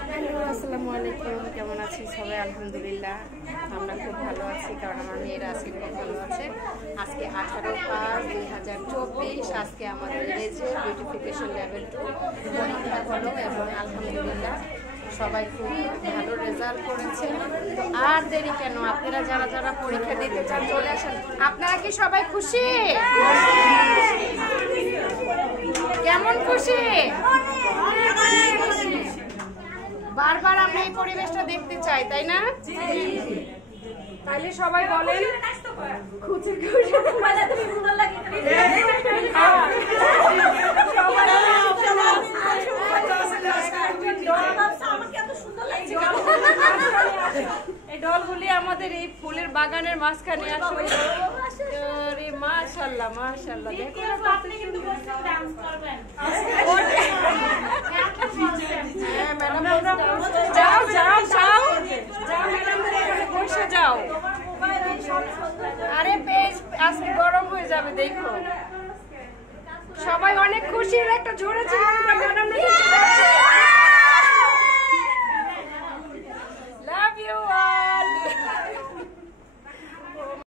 আসসালামু আলাইকুম, কেমন আছেন সবাই? আলহামদুলিল্লাহ আমরা খুব ভালো আছি, কারণ আমার মেয়েরা আজকে খুব ভালো আছে। আজকে 18/5/2024 আজকে আমাদের রেজের বিউটিফিকেশন লেভেল 2 পরীক্ষা হলো এবং আলহামদুলিল্লাহ সবাই খুব ভালো রেজাল্ট করেছে। তো আর দেরি কেন, আপনারা যারা যারা পরীক্ষা দিতে চান চলে আসেন। আপনারা কি সবাই খুশি? কেমন খুশি? বারবার আমরা এই পরিবেশটা দেখতে চাই, তাই না? তাহলে সবাই বলেন খুশি খুশি এই ডলগুলি আমাদের এই ফুলের বাগানের মাঝখানে আসলে মাশাআল্লাহ মাশাআল্লাহ। দেখো যাও যাও যাও যাও ম্যাডাম, বসে যাও। আরে বেশ আজকে গরম হয়ে যাবে, দেখো সবাই অনেক খুশি। একটা জোরে ছিল ম্যাডাম।